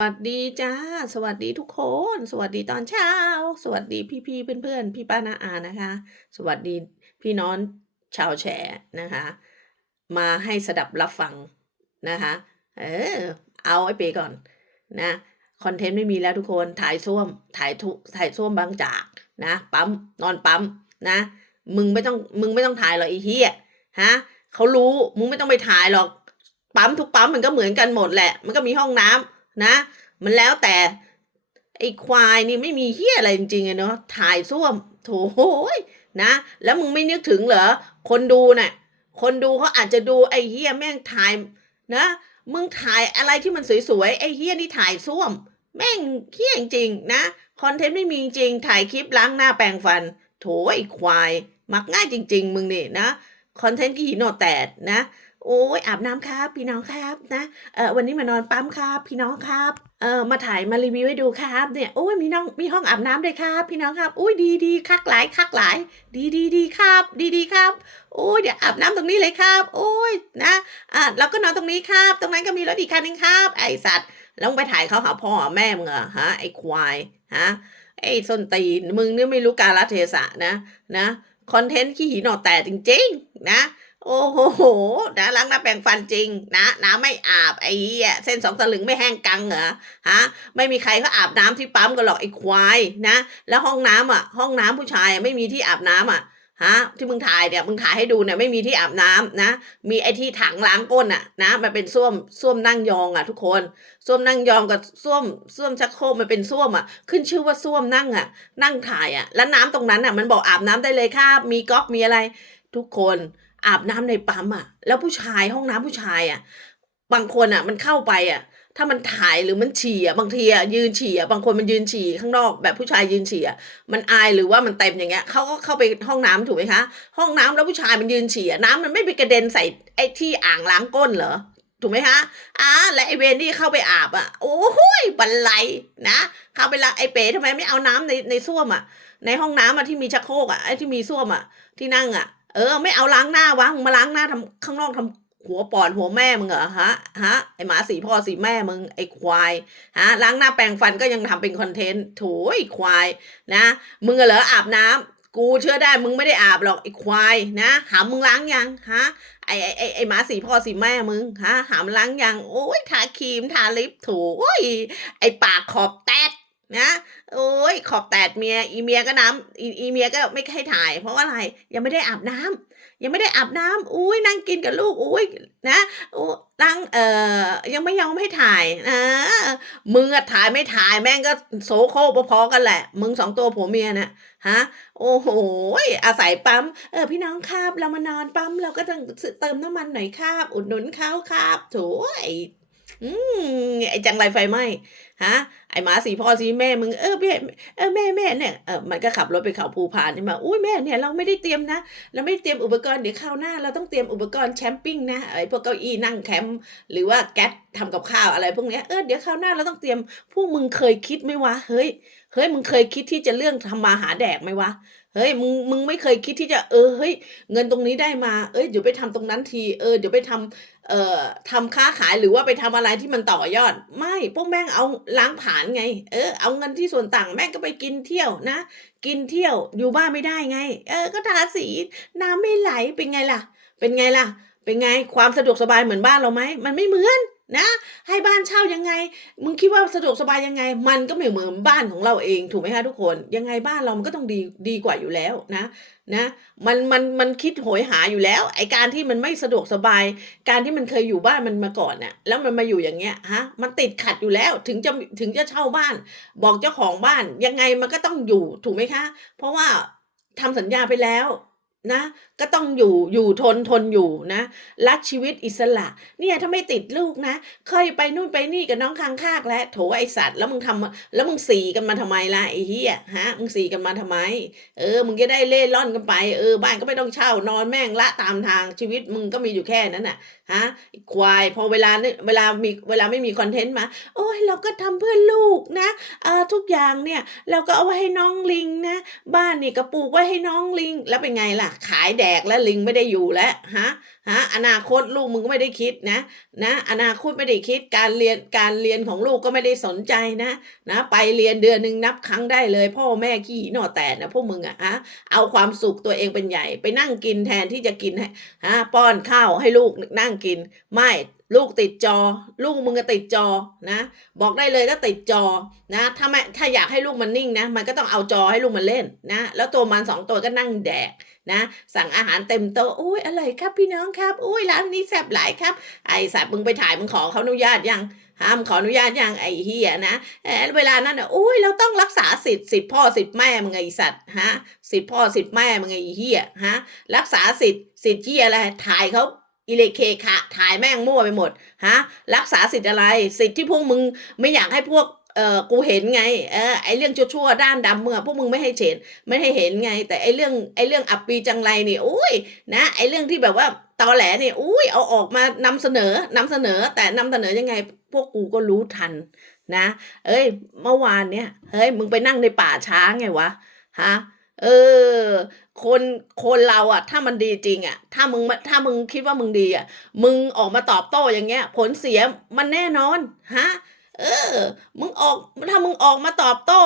สวัสดีจ้า สวัสดีทุกคน สวัสดีตอนเช้า สวัสดีพี่ๆเพื่อนๆพี่ป้าน้าอานะคะ สวัสดีพี่น้องชาวแฉนะคะ มาให้สดับรับฟังนะคะ เออ เอาไอ้เปก่อนนะคอนเทนต์ไม่มีแล้วทุกคนถ่ายส้วมถ่ายทุถ่ายส้วมบางจากนะปั๊มนอนปั๊มนะ มึงไม่ต้องมึงไม่ต้องถ่ายหรอกไอ้เหี้ยฮะเขารู้มึงไม่ต้องไปถ่ายหรอกปั๊มทุกปั๊มมันก็เหมือนกันหมดแหละ มันก็มีห้องน้ำ นะ มันแล้วแต่ไอ้ควายนี่ไม่มีเฮี้ยอะไรจริงๆเนาะถ่ายส้วมโถยนะ แล้วมึงไม่นึกถึงเหรอคนดูน่ะคนดูเขาอาจจะดูไอ้เฮี้ยแม่งถ่ายนะมึงถ่ายอะไรที่มันสวยๆไอ้เฮี้ยนี่ถ่ายส้วม แม่งเฮี้ยจริงๆนะคอนเทนต์ไม่มีจริงถ่ายคลิปล้างหน้าแปรงฟัน โถไอ้ควาย มักง่ายจริง ๆ มึงนี่นะคอนเทนต์กี่หินโนแตดนะ โอ้ยอาบน้ำครับ พี่น้องครับนะเออวันนี้มานอนปั๊มครับ พี่น้องครับเออมาถ่ายมารีวิวให้ดูครับเนี่ยโอ้ยมีน้องมีห้องอาบน้ำด้วยครับ พี่น้องครับอุ้ยดีดีคักหลายคักหลาย ดีดีดีครับ ดีดีครับโอ้ยเดี๋ยวอาบน้ำตรงนี้เลยครับ โอ้ยนะอะแล้วก็นอนตรงนี้ครับ ตรงนั้นก็มีรถอีกคันนึงครับ ไอสัตว์แล้วมึงไปถ่ายเขาหาพ่อแม่มึงเหรอฮะไอควายฮะไอส้นตีนมึงเนี่ยไม่รู้กาลเทศะนะนะคอนเทนต์ขี้หีหนอแตกจริง ๆ นะ โอ้โหนะล้างหน้าแปรงฟันจริง นะน้ำไม่อาบไอ้เหี้ยเส้นสองสลึงไม่แห้งกังเหรอฮะไม่มีใครเขาอาบน้ำที่ปั๊มกันหรอกไอ้ควายนะ แล้วห้องน้ำอะ ห้องน้ำผู้ชายไม่มีที่อาบน้ำอะฮะที่มึงถ่ายเนี่ยมึงถ่ายให้ดูเนี่ยไม่มีที่อาบน้ำนะ มีไอ้ที่ถังล้างก้นอะนะมันเป็นส้วมส้วมนั่งยองอะทุกคนส้วมนั่งยองกับส้วมส้วมชักโครกมันเป็นส้วมอะขึ้นชื่อว่าส้วมนั่งอะ นั่งถ่ายอะ แล้วน้ำตรงนั้นอะมันบอกอาบน้ำได้เลยครับมีก๊อกมีอะไร ทุกคน อาบน้ำในปั๊มอะ แล้วผู้ชายห้องน้ำผู้ชายอะ บางคนอะ มันเข้าไปอะ ถ้ามันถ่ายหรือมันฉี่อะบางทีอะยืนฉี่อะบางคนมันยืนฉี่ข้างนอกแบบผู้ชายยืนฉี่อะมันอายหรือว่ามันเต็มอย่างเงี้ยเขาก็เข้าไปห้องน้ำถูกไหมคะ ห้องน้ำแล้วผู้ชายมันยืนฉี่อะน้ำมันไม่ไปกระเด็นใส่ไอ้ที่อ่างล้างก้นเหรอถูกไหมคะอ่าและไอเวนที่เข้าไปอาบอะ โอ้โหยบันไลนะ เข้าไปละไอเป๋ทำไมไม่เอาน้ำในในส้วมอะ ในห้องน้ำอะที่มีชักโครกอะไอที่มีส้วมอะที่นั่งอะ เออ ไม่เอาล้างหน้าวะมึงมาล้างหน้าทำข้างนอกทำหัวปอดหัวแม่มึงเหรอฮะฮะไอหมาสีพ่อสีแม่มึงไอควายฮะล้างหน้าแปรงฟันก็ยังทำเป็นคอนเทนต์โถไอควายนะมึงเหรออาบน้ำกูเชื่อได้มึงไม่ได้อาบหรอกไอควายนะหามึงล้างยังฮะไอไอไอไอหมาสีพ่อสีแม่มึงฮะหามล้างยังโอ้ยทาครีมทาลิปถโอ้ยไอปากขอบแตด นะโอ้ยขอบแตดเมียอีเมียก็น้ำอีอีเมียก็ไม่ให้ถ่าย เพราะว่าอะไรยังไม่ได้อาบน้ำยังไม่ได้อาบน้ำอุ้ยนั่งกินกับลูกอุ้ยนะอู้นั่งเอ่อยังไม่ยอมให้ถ่ายนะมึงอะถ่ายไม่ถ่ายแม่งก็โสโครกพอๆกันแหละ มึงสองตัวผัวเมียน่ะฮะโอ้โหอาศัยปั๊มเออพี่น้องครับเรามานอนปั๊มเราก็ต้องเติมน้ำมันหน่อยครับอุดหนุนเขาครับโถไออืมไอจังไรไฟไหม ฮะไอหมาสีพ่อสีแม่มึงเออแม่เออแม่แม่เนี่ยเออมันก็ขับรถไปเขาภูพานใช่ไหมอุ้ยแม่เนี่ยเราไม่ได้เตรียมนะ เราไม่ได้เตรียมอุปกรณ์เดี๋ยวคราวหน้า เราต้องเตรียมอุปกรณ์แคมปิ้งนะไอพวกเก้าอี้นั่งแคมป์หรือว่าแก๊สทำกับข้าวอะไรพวกเนี้ยเออเดี๋ยวคราวหน้าเราต้องเตรียมพวกมึงเคยคิดไหมวะเฮ้ยเฮ้ยมึงเคยคิดที่จะเรื่องทำมาหาแดกไหมวะเฮ้ยมึงมึงไม่เคยคิดที่จะเออเฮ้ยเงินตรงนี้ได้มาเอ้ยเดี๋ยวไปทำตรงนั้นทีเออเดี๋ยวไปทำ เอ่อทำค้าขายหรือว่าไปทำอะไรที่มันต่อยอด ไม่พวกแม่งเอาล้างผานไง เออเอาเงินที่ส่วนต่างแม่งก็ไปกินเที่ยวนะ กินเที่ยวอยู่บ้านไม่ได้ไง เออ ก็ทาสีน้ำไม่ไหลเป็นไงล่ะ เป็นไงล่ะ เป็นไงความสะดวกสบายเหมือนบ้านเราไหมมันไม่เหมือน นะ ให้บ้านเช่ายังไง มึงคิดว่าสะดวกสบายยังไง มันก็ไม่เหมือนบ้านของเราเองถูกไหมคะทุกคน ยังไงบ้านเรามันก็ต้องดีดีกว่าอยู่แล้วนะนะมันมันมันคิดโหยหาอยู่แล้วไอการที่มันไม่สะดวกสบาย การที่มันเคยอยู่บ้านมันมาก่อนน่ะแล้วมันมาอยู่อย่างเงี้ยฮะมันติดขัดอยู่แล้วถึงจะถึงจะเช่าบ้าน บอกเจ้าของบ้านยังไงมันก็ต้องอยู่ถูกไหมคะ เพราะว่าทำสัญญาไปแล้วนะ ก็ต้องอยู่อยู่ทนทนอยู่นะรักชีวิตอิสระ เนี่ยถ้าไม่ติดลูกนะ เคยไปนู่นไปนี่กับน้องคางคากแล้วโถไอสัตว์แล้วมึงทำแล้วมึงสีกันมาทำไมล่ะไอ้เหี้ยฮะมึงสีกันมาทำไม เออมึงจะได้เล่ร่อนกันไปเออบ้านก็ไม่ต้องเช่านอนแม่งละตามทางชีวิตมึงก็มีอยู่แค่นั้นน่ะฮะควายพอเวลาเนี่ยเวลามีเวลาไม่มีคอนเทนต์มา โอ้ยเราก็ทำเพื่อลูกนะเออทุกอย่างเนี่ยเราก็เอาไว้ให้น้องลิงนะ บ้านนี่ก็ปลูกไว้ให้น้องลิงแล้วเป็นไงล่ะ ขายแดกแล้วลิงไม่ได้อยู่แล้วฮะฮะอนาคตลูกมึงก็ไม่ได้คิดนะนะอนาคตไม่ได้คิดการเรียนการเรียนของลูกก็ไม่ได้สนใจนะนะไปเรียนเดือนหนึ่งนับครั้งได้เลย พ่อแม่ขี้หนอแตกนะพวกมึงอะฮะเอาความสุขตัวเองเป็นใหญ่ ไปนั่งกินแทนที่จะกินฮะป้อนข้าวให้ลูกนั่งกิน ไม่ลูกติดจอ ลูกมึงก็ติดจอนะ บอกได้เลยถ้าติดจอนะถ้าไม่ถ้าอยากให้ลูกมันนิ่งนะ มันก็ต้องเอาจอให้ลูกมันเล่นนะ แล้วตัวมันสองตัวก็นั่งแดก นะ สั่งอาหารเต็มโต๊ะอุ้ยอร่อยครับพี่น้องครับอุ้ยร้านนี้แซ่บหลายครับ ไอสัตว์มึงไปถ่ายมึงขอเขาอนุญาตยังห้ามขออนุญาตยังไอเฮียนะเออเวลานั้นอะอุ้ยเราต้องรักษาสิทธิ์สิทธิ์พ่อสิทธิ์แม่มึงไอสัตว์ฮะสิทธิ์พ่อสิทธิ์แม่มึงไอเฮียฮะรักษาสิทธิ์สิทธิ์เฮียอะไรถ่ายเขาอิเลเคคะถ่ายแม่งมั่วไปหมดฮะรักษาสิทธิ์อะไร สิทธิ์ที่พวกมึงไม่อยากให้พวก เออกูเห็นไงเออไอเรื่องชั่วๆด้านดำเมื่อะพวกมึงไม่ให้เห็นไม่ให้เห็นไง แต่ไอเรื่องไอเรื่องอับปีจังไรนี่อุ้ยนะไอเรื่องที่แบบว่าตอแหลนี่อุ้ยเอาออกมานำเสนอนำเสนอแต่นำเสนอยังไง พวกกูก็รู้ทันนะ เอ้ย เมื่อวานเนี้ยเฮ้ยมึงไปนั่งในป่าช้าไงวะฮะเออ คนคนเราอะถ้ามันดีจริงอะถ้ามึงถ้ามึงคิดว่ามึงดีอะมึงออกมาตอบโต้อย่างเงี้ย ผลเสียมันแน่นอนฮะ เออ มึงออกถ้ามึงออกมาตอบโต้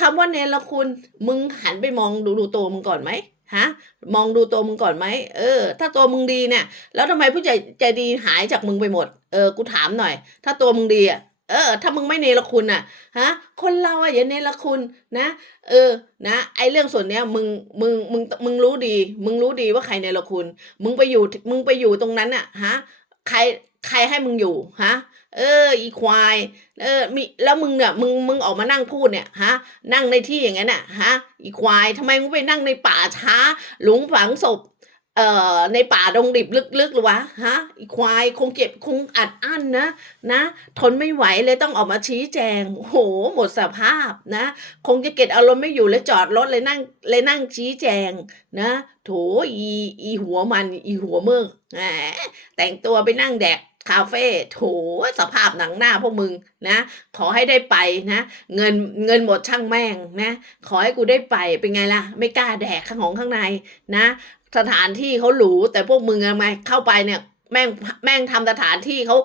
คำว่าเนรคุณ มึงหันไปมองดูดูตัวมึงก่อนไหมฮะ มองดูตัวมึงก่อนไหมเออ ถ้าตัวมึงดีเนี่ย แล้วทำไมผู้ใจใจดีหายจากมึงไปหมด เออ กูถามหน่อย ถ้าตัวมึงดีอะเออ ถ้ามึงไม่เนรคุณอะ ฮะ คนเราอะอย่าเนรคุณนะ เออ นะ ไอเรื่องส่วนเนี้ยมึง มึง มึง มึงรู้ดี มึงรู้ดีว่าใครเนรคุณ มึงไปอยู่ มึงไปอยู่ตรงนั้นอะ ฮะ ใคร ใครให้มึงอยู่ ฮะ เออ อีควาย เออมีแล้วมึงเนี่ยมึงมึงออกมานั่งพูดเนี่ยฮะ นั่งในที่อย่างนั้นน่ะฮะ อีควายทำไมมึงไปนั่งในป่าช้า หลุมฝังศพเอ่อในป่าดงดิบลึกๆหรือวะฮะอีควายคงเก็บคงอัดอั้นนะนะ ทนไม่ไหวเลยต้องออกมาชี้แจงโอ้โหหมดสภาพนะ คงจะเก็บอารมณ์ไม่อยู่เลยจอดรถเลยนั่งเลยนั่งชี้แจงนะโถอีอีหัวมัน อีหัวเมือกแหมแต่งตัวไปนั่งแดก คาเฟ่โถสภาพหนังหน้าพวกมึงนะ ขอให้ได้ไปนะ เงินเงินหมดช่างแม่งนะขอให้กูได้ไปเป็นไงล่ะ ไม่กล้าแดกข้างของข้างในนะ สถานที่เขาหรูแต่พวกมึงทำไมเข้าไปเนี่ยแม่งแม่งทำสถานที่เขา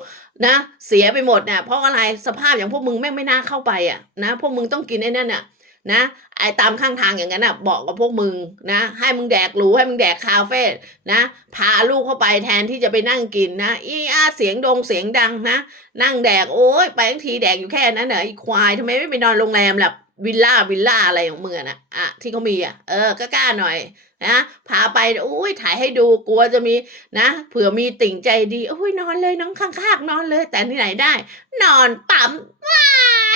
นะเสียไปหมดเนี่ยเพราะอะไรสภาพอย่างพวกมึงแม่งไม่น่าเข้าไปอะนะพวกมึงต้องกินไอ้นั่นอะ นะ ไอ้ตามข้างทางอย่างนั้นอะบอกกับพวกมึงนะ ให้มึงแดกหรูให้มึงแดกคาเฟ่นะ พาลูกเข้าไปแทนที่จะไปนั่งกินนะ อีอาเสียงดงเสียงดังนะ นั่งแดกโอ้ยไปทั้งทีแดกอยู่แค่นั้นเหรออีควายทำไมไม่ไปนอนโรงแรมล่ะวิลล่าวิลล่าอะไรของมึงอะนะอะที่เขามีอะเออก็กล้าหน่อย นะพาไปอุ้ยถ่ายให้ดูกลัวจะมีนะเผื่อมีติ่งใจดีอุ้ยนอนเลยน้องข้างๆนอนเลย แต่ที่ไหนได้ นอนปั๊มว้า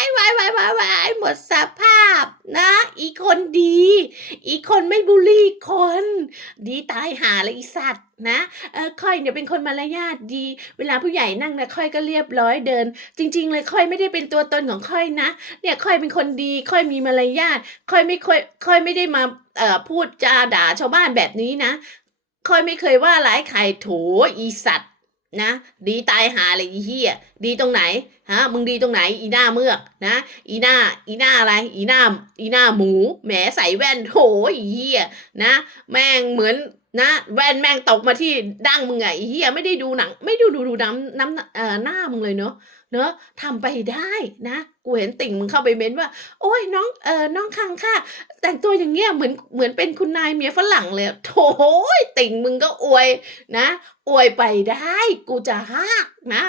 ยว้ายว้ายว้ายว้ายหมดสภาพนะ อีคนดี อีคนไม่บูลลี่คน ดีตายหาเลยอีสัตว์นะเออค่อยเนี่ยเป็นคนมารยาทดี เวลาผู้ใหญ่นั่งนะค่อยก็เรียบร้อยเดิน จริง ๆ เลยค่อยไม่ได้เป็นตัวตนของค่อยนะ เนี่ยค่อยเป็นคนดี ค่อยมีมารยาทค่อยไม่ค่อยค่อยไม่ได้มา พูดจาด่าชาวบ้านแบบนี้นะค่อยไม่เคยว่าร้ายใครโถอีสัตว์นะ ดีตายหาเลยอีเหี้ยดีตรงไหนฮะมึงดีตรงไหน อีหน้าเมือกนะ อีหน้าอีหน้าอะไร อีหน้าอีหน้าหมูแหมใส่แว่นโถอีเหี้ยนะ แม่งเหมือนนะแว่นแม่งตกมาที่ดั้งมึงไงไอ้เหี้ยไม่ได้ดูหนัง ไม่ดูดูดูน้ำน้ำเอ่อหน้ามึงเลยเนาะ เนาะทำไปได้นะ กูเห็นติ่งมึงเข้าไปเม้นว่า โอ้ยน้องเออน้องคังค่ะ แต่งตัวอย่างเงี้ยเหมือนเหมือนเป็นคุณนายเมียฝรั่งเลยโถยติ่งมึงก็อวยนะ อวยไปได้ กูจะฮักนะ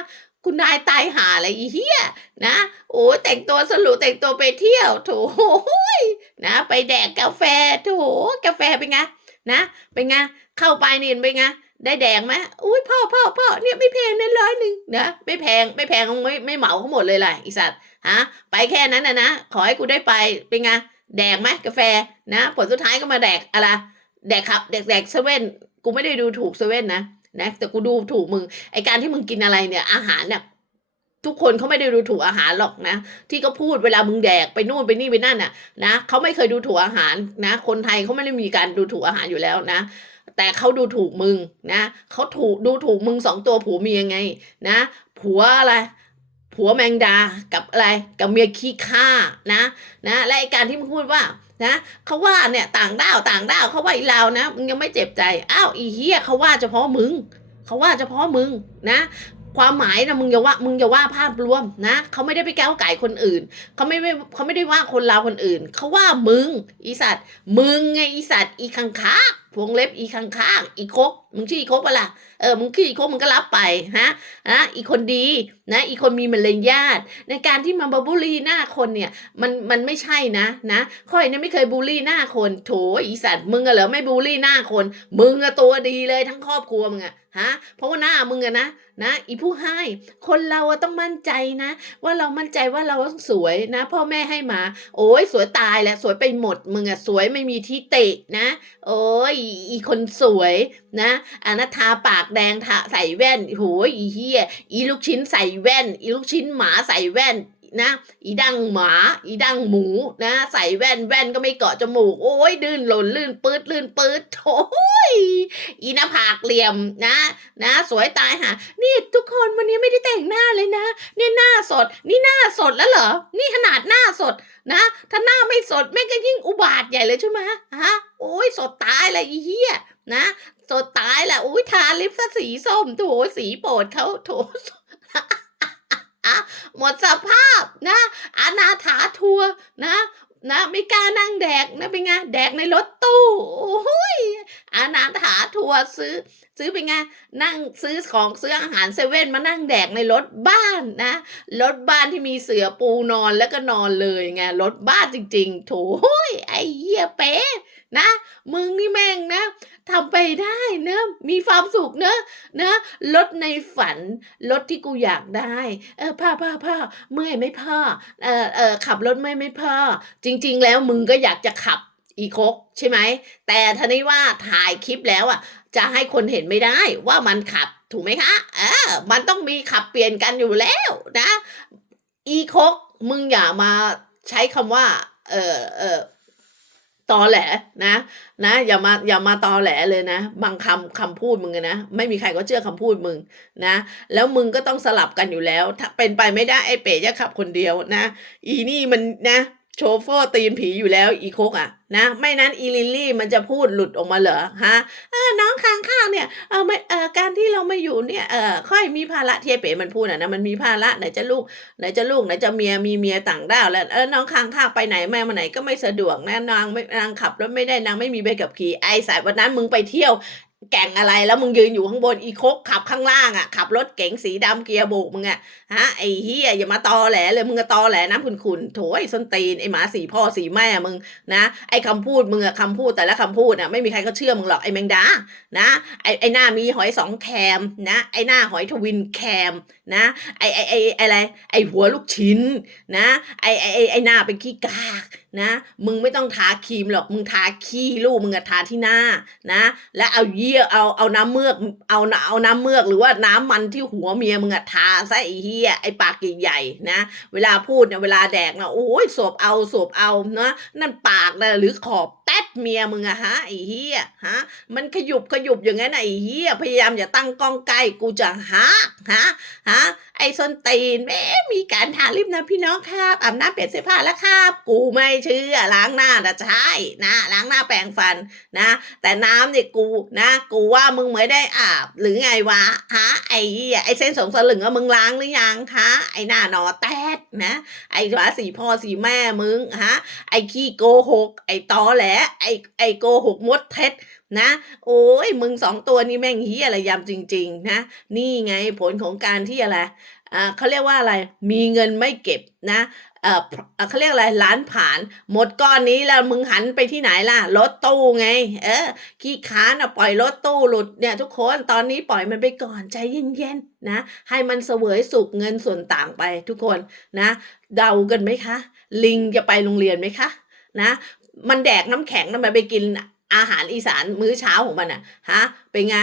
คุณนายตายหาอะไรอีเหี้ยนะ โอ้ยแต่งตัวสรุปแต่งตัวไปเที่ยวโถยนะ ไปแดกกาแฟโถกาแฟเป็นไงนะเป็นไงเข้าไปนี่เป็นไง ได้แดงไหมอุ้ยพ่อพ่อพ่อเนี่ยไม่แพงนะร้อยหนึ่งนะไม่แพงไม่แพงไม่ไม่เหมาเขาหมดเลยแหละอีสัตว์ฮะไปแค่นั้นนะนะขอให้กูได้ไปเป็นไงแดกไหมกาแฟนะ ผลสุดท้ายก็มาแดกอะไรแดกครับแดกแดกเซเว่นกูไม่ได้ดูถูกเซเว่นนะนะแต่กูดูถูกมึงไอการที่มึงกินอะไรเนี่ยอาหารเนี่ยทุกคนเขาไม่ได้ดูถูกอาหารหรอกนะ ที่เขาพูดเวลามึงแดกไปนู่นไปนี่ไปนั่นน่ะนะเขาไม่เคยดูถูกอาหารนะ คนไทยเขาไม่ได้มีการดูถูกอาหารอยู่แล้วนะ แต่เขาดูถูกมึงนะเขาถูกดูถูกมึงสองตัวผัวเมียไงนะผัวอะไรผัวแมงดากับอะไรกับเมียขี้ข้านะนะและไอการที่มึงพูดว่านะเขาว่าเนี่ยต่างด้าวต่างด้าวเขาว่าอีลาวนะมึงยังไม่เจ็บใจอ้าวอีเฮียเขาว่าเฉพาะมึงเขาว่าเฉพาะมึงนะความหมายนะมึงอย่าว่ามึงอย่าว่าภาพรวมนะเขาไม่ได้ไปแก้วไก่คนอื่นเขาไม่ไม่เขาไม่ได้ว่าคนลาวคนอื่นเขาว่ามึงอีสัตว์มึงไงอีสัตว์อีคังคา วงเล็บอีข้างคากอีคกมึงชื่ออีคกปะล่ะเออมึงคืออีโคกมึงก็รับไปฮะนะอีคนดีนะอีคนมีมารยาทในการที่มาบูลลี่หน้าคนเนี่ยมันมันไม่ใช่นะนะค่อยเนี่ยไม่เคยบูลลี่หน้าคนโถอีสัตว์มึงอะเหรอไม่บูลลี่หน้าคน มึงอะตัวดีเลยทั้งครอบครัวมึงอะฮะเพราะว่าหน้ามึงอะนะนะอีผู้ให้ คนเราอะต้องมั่นใจนะ ว่าเรามั่นใจว่าเราสวยนะ พ่อแม่ให้มา โอ้ยสวยตายแหละสวยไปหมดมึงอะสวยไม่มีที่เตินะ โอ้ยอีคนสวยนะอานาทาปากแดงทาใส่แว่นโหยอีเฮียอีลูกชิ้นใส่แว่น อีลูกชิ้นหมาใส่แว่นนะอีดังหมา อีดังหมูนะ ใส่แว่นแว่นก็ไม่เกาะจมูก โอ้ยลื่นหล่นลื่นปืดลื่นปืดโอ้ยอีหน้าผากเหลี่ยมนะ นะ สวยตายหานี่ทุกคนวันนี้ไม่ได้แต่งหน้าเลยนะเนี่ยหน้าสด นี่หน้าสดแล้วเหรอ นี่ขนาดหน้าสดนะ ถ้าหน้าไม่สดแม่งก็ยิ่งอุบาทใหญ่เลยใช่ไหมฮะโอ้ยสดตายเลยอีเหี้ย นะสดตายแหละอุ้ยทาลิปซะสีส้มโถสีโปรดเขาโถหมดสภาพนะอนาถาทัวนะนะไม่กล้านั่งแดกนะเป็นไงแดกในรถตู้โอ้ยอนาถาทัวร์ซื้อ ซื้อเป็นไงนั่งซื้อของซื้ออาหารเซเว่นมานั่งแดกในรถบ้านนะรถบ้านที่มีเสือปูนอนแล้วก็นอนเลยไงรถบ้านจริง ๆ โถยไอ้เหี้ยเป๊ะ นะ มึงนี่แม่งนะทำไปได้นะ มีความสุขเนอะนะรถในฝันรถที่กูอยากได้ เออพ่อพ่อพ่อเมื่อยไม่พ่อเออเออขับรถเมื่อยไม่พ่อ จริง ๆ แล้วมึงก็อยากจะขับอีโคกใช่ไหม แต่ท่านี้ว่าถ่ายคลิปแล้วอะ จะให้คนเห็นไม่ได้ว่ามันขับถูกไหมคะเออมันต้องมีขับเปลี่ยนกันอยู่แล้วนะ อีโคกมึงอย่ามาใช้คำว่า เออเออ ตอแหลนะนะอย่ามาอย่ามาตอแหลเลยนะ บางคำคำพูดมึงนะไม่มีใครก็เชื่อคำพูดมึงนะ แล้วมึงก็ต้องสลับกันอยู่แล้ว ถ้าเป็นไปไม่ได้ไอ้เป๋จะขับคนเดียวนะ อีนี่มันนะ โชเฟอร์ตีนผีอยู่แล้วอีโคกอะนะ ไม่นั้นอีลิลลี่มันจะพูดหลุดออกมาเหรอฮะเออน้องค้างข้าวเนี่ยเออไม่เออการที่เราไมาอยู่เนี่ยเออค่อยมีภาระเทียเป๋มันพูดอะนะมันมีภาระไหนจะลูกไหนจะลูกไหนจะเมียมีเมียต่างด้าวแล้วเออน้องค้างข้าวไปไหนแม่มาไหนก็ไม่สะดวกนะนางไม่นางขับรถไม่ได้นางไม่มีใบขับขี่ไอสายวันนั้นมึงไปเที่ยว แก่งอะไรแล้วมึงยืนอยู่ข้างบนอีโคกขับข้างล่างอะขับรถเก๋งสีดำเกียร์โบกมึงอะฮะไอ้เฮียอย่ามาตอแหลเลยมึงก็ตอแหลน้ำคุณคุณโถไอ้ส้นตีนไอ้หมาสีพ่อสีแม่มึงนะไอ้คำพูดมึงอะคำพูดแต่ละคำพูดอะไม่มีใครเขาเชื่อมึงหรอกไอ้แมงดานะไอ้ไอ้หน้ามีหอยสองแคมนะไอ้หน้าหอยทวินแคมนะไอ้ไอ้ไอ้อะไรไอ้หัวลูกชิ้นนะไอ้ไอ้ไอ้ไอ้หน้าเป็นขี้กากนะมึงไม่ต้องทาครีมหรอกมึงทาขี้ลูกมึงอะทาที่หน้านะ แล้วเอายีเยี่ยเอาเอาน้ำเมือกเอาเอาน้ำเมือกหรือว่าน้ำมันที่หัวเมียมึงอะทาซะไอ้เฮียไอ้ปากใหญ่ๆนะ เวลาพูดเนี่ยเวลาแดกนะโอ้ยสบเอาสบเอานะนั่นปากนะหรือขอบ แตดเมียมึงอะฮะไอ้เฮียฮะมันขยุบขยุบอย่างนั้นะไอ้เฮียพยายามอย่าตั้งกล้องใกล้กูจะฮักฮะฮะไอ้ส้นตีนแม่มีการทาลิปนะพี่น้องครับอาบน้ำเปลี่ยนเสื้อผ้าแล้วครับ กูไม่เชื่อล้างหน้านะใช่นะล้างหน้าแปรงฟันนะ แต่น้ำเนี่ยกูนะ กูว่ามึงไม่ได้อาบหรือไงวะฮะไอ้เหี้ยไอ้เส้นสองสลึงอะมึงล้างหรือยังฮะไอ้หน้านอแตดนะ ไอ้หวสีพ่อสีแม่มึงฮะไอ้ขี้โกหก ไอ้ตอแหลไอ้ไอ้โกหกมดเท็จนะ โอ้ยมึงสองตัวนี้แม่งเฮียอะไรยำจริง ๆ นะ นี่ไงผลของการที่อะไรอ่าเขาเรียกว่าอะไรมีเงินไม่เก็บนะเอ่อเอ่อเขาเรียกอะไรล้านผ่าน หมดก้อนนี้แล้วมึงหันไปที่ไหนล่ะรถตู้ไง เออขี้ค้านอะปล่อยรถตู้หลุดเนี่ยทุกคนตอนนี้ปล่อยมันไปก่อนใจเย็นๆนะให้มันเสวยสุขเงินส่วนต่างไปทุกคนนะ เดากันไหมคะ ลิงจะไปโรงเรียนไหมคะนะ มันแดกน้ำแข็งนะมันไปกินอาหารอีสานมื้อเช้าของมันอะฮะเป็นไง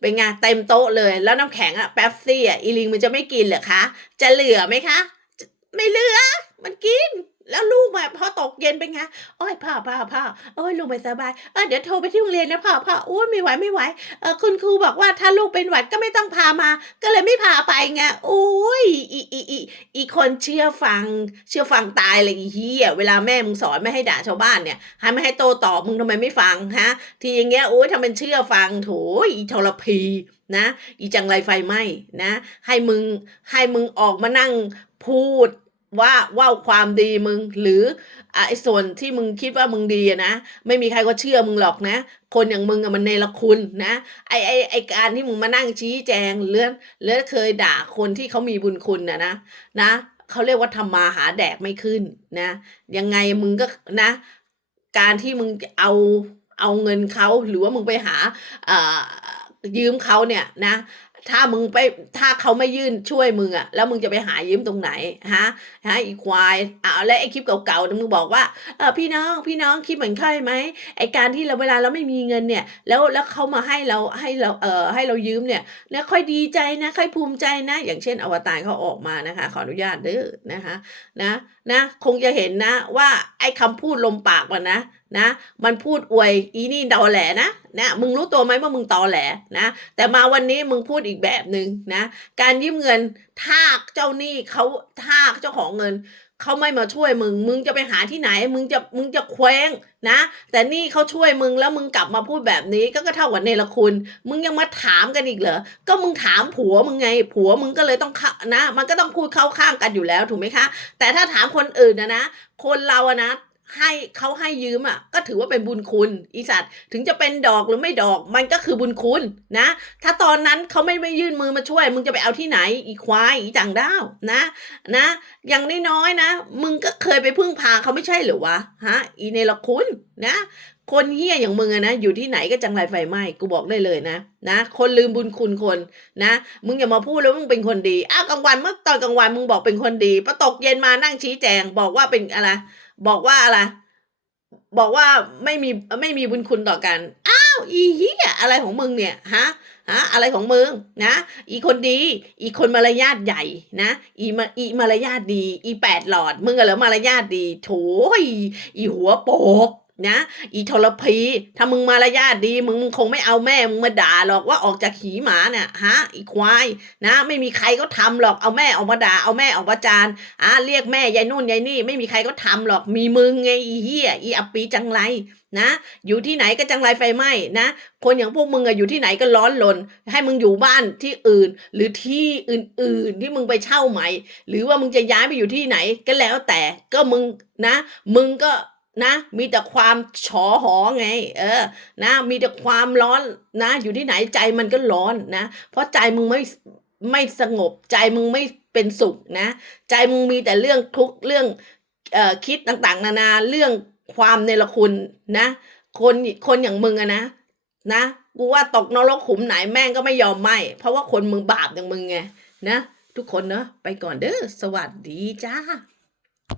เป็นไงเต็มโต๊ะเลย แล้วน้ำแข็งอะแป๊บซี่อะอีลิงมันจะไม่กินเหรอคะ จะเหลือไหมคะ ไม่เหลือ มันกิน แล้วลูกมาพอตกเย็นเป็นไงโอ้ยพ่อพ่อพ่อโอ้ยลูกไม่สบายเออเดี๋ยวโทรไปที่โรงเรียนนะพ่อพ่อโอ้ยไม่ไหวไม่ไหวเออคุณครูบอกว่าถ้าลูกเป็นหวัดก็ไม่ต้องพามา ก็เลยไม่พาไปไงโอ้ยอีอีอีอีคนเชื่อฟัง เชื่อฟังตายเลยอีเหี้ยเวลาแม่มึงสอนไม่ให้ด่าชาวบ้านเนี่ยให้ไม่ให้โตตอบมึงทำไมไม่ฟังฮะ ทีอย่างเงี้ยโอ้ยทำเป็นเชื่อฟังโถอีทรพีนะ อีจังไรไฟไหมนะ ให้มึงให้มึงออกมานั่งพูด ว่าว่าความดีมึง หรือไอ้ส่วนที่มึงคิดว่ามึงดีนะ ไม่มีใครก็เชื่อมึงหรอกนะ คนอย่างมึงอะมันเนรคุณนะ ไอ้ไอ้ไอ้การที่มึงมานั่งชี้แจงเลื่อนเลื่อนเคยด่าคนที่เขามีบุญคุณนะนะนะเขาเรียกว่าทำมาหาแดกไม่ขึ้นนะ ยังไงมึงก็นะ การที่มึงเอาเอาเงินเขาหรือว่ามึงไปหาเอ่อยืมเขาเนี่ยนะ ถ้ามึงไปถ้าเขาไม่ยื่นช่วยมึงอะแล้วมึงจะไปหายืมตรงไหนฮะฮะอีควายอ่าและไอ้คลิปเก่าๆมึงบอกว่าเออพี่น้องพี่น้องคิดเหมือนค่อยไหมไอ้การที่เราเวลาเราไม่มีเงินเนี่ย แล้วแล้วเขามาให้เราให้เราเออให้เรายืมเนี่ยนะค่อยดีใจนะค่อยภูมิใจนะ อย่างเช่นอวตารเขาออกมานะคะ ขออนุญาตเด้อนะคะ นะ นะ คงจะเห็นนะ ว่าไอ้คำพูดลมปากมันนะนะ มันพูดอวยอีนี่ตอแหลนะนะมึงรู้ตัวไหมว่ามึงตอแหลนะ แต่มาวันนี้มึงพูดอีกแบบหนึ่งนะ การยืมเงินถ้าเจ้าหนี้เขาถ้าเจ้าของเงิน เขาไม่มาช่วยมึง มึงจะไปหาที่ไหน มึงจะมึงจะเคว้งนะ แต่นี่เขาช่วยมึงแล้วมึงกลับมาพูดแบบนี้ก็ก็เท่ากับเนรคุณ มึงยังมาถามกันอีกเหรอ ก็มึงถามผัวมึงไง ผัวมึงก็เลยต้องนะ มันก็ต้องพูดเข้าข้างกันอยู่แล้วถูกไหมคะ แต่ถ้าถามคนอื่นนะนะ คนเราอะนะ ให้เขาให้ยืมอะก็ถือว่าเป็นบุญคุณอีสัตว์ถึงจะเป็นดอกหรือไม่ดอกมันก็คือบุญคุณนะ ถ้าตอนนั้นเขาไม่ไม่ยื่นมือมาช่วย มึงจะไปเอาที่ไหนอีควายอีจังด้าวนะนะ อย่างน้อยๆนะ มึงก็เคยไปพึ่งพาเขาไม่ใช่หรือวะฮะอีเนรคุณนะคนเฮี้ยอย่างมึงอะนะอยู่ที่ไหนก็จังไรไฟไหม้กูบอกได้เลยนะนะ คนลืมบุญคุณคนนะ มึงอย่ามาพูดแล้วมึงเป็นคนดีอ้าวกลางวันเมื่อตอนกลางวันมึงบอกเป็นคนดีพอตกเย็นมานั่งชี้แจงบอกว่าเป็นอะไร บอกว่าอะไรบอกว่าไม่มีไม่มีบุญคุณต่อกัน อ้าวอีเหี้ยอะไรของมึงเนี่ยฮะฮะอะไรของมึงนะ อีคนดี อีคนมารยาทใหญ่นะ อีมาอีมารยาทดี อีแปดหลอด มึงเหรอมารยาทดี โถยอีหัวโปก นะอีทรพี ถ้ามึงมารยาทดี มึงมึงคงไม่เอาแม่มึงมาด่าหรอกว่าออกจากหีหมาเนี่ยฮะอีควายนะ ไม่มีใครก็ทำหรอกเอาแม่ออกมาด่าเอาแม่ออกมาจานอะเรียกแม่ยายนู่นยายนี่ ไม่มีใครก็ทำหรอกมีมึงไงอีเหี้ยอีอัปปีจังไรนะอยู่ที่ไหนก็จังไรไฟไหม้นะ คนอย่างพวกมึงอะอยู่ที่ไหนก็ร้อนรนให้มึงอยู่บ้านที่อื่น หรือที่อื่นๆที่มึงไปเช่าใหม่ หรือว่ามึงจะย้ายไปอยู่ที่ไหนก็แล้วแต่ก็มึงนะ มึงก็ นะ มีแต่ความฉอหอไง เออ นะ มีแต่ความร้อนนะ อยู่ที่ไหนใจมันก็ร้อนนะ เพราะใจมึงไม่ไม่สงบใจมึงไม่เป็นสุขนะ ใจมึงมีแต่เรื่องทุกข์เรื่องเอ่อคิดต่างๆ นานาเรื่องความเนรคุณนะ คนคนอย่างมึงอะนะนะกูว่าตกนรกขุมไหนแม่งก็ไม่ยอมไหมเพราะว่าคนมึงบาปอย่างมึงไงนะ ทุกคนเนอะไปก่อนเด้อสวัสดีจ้า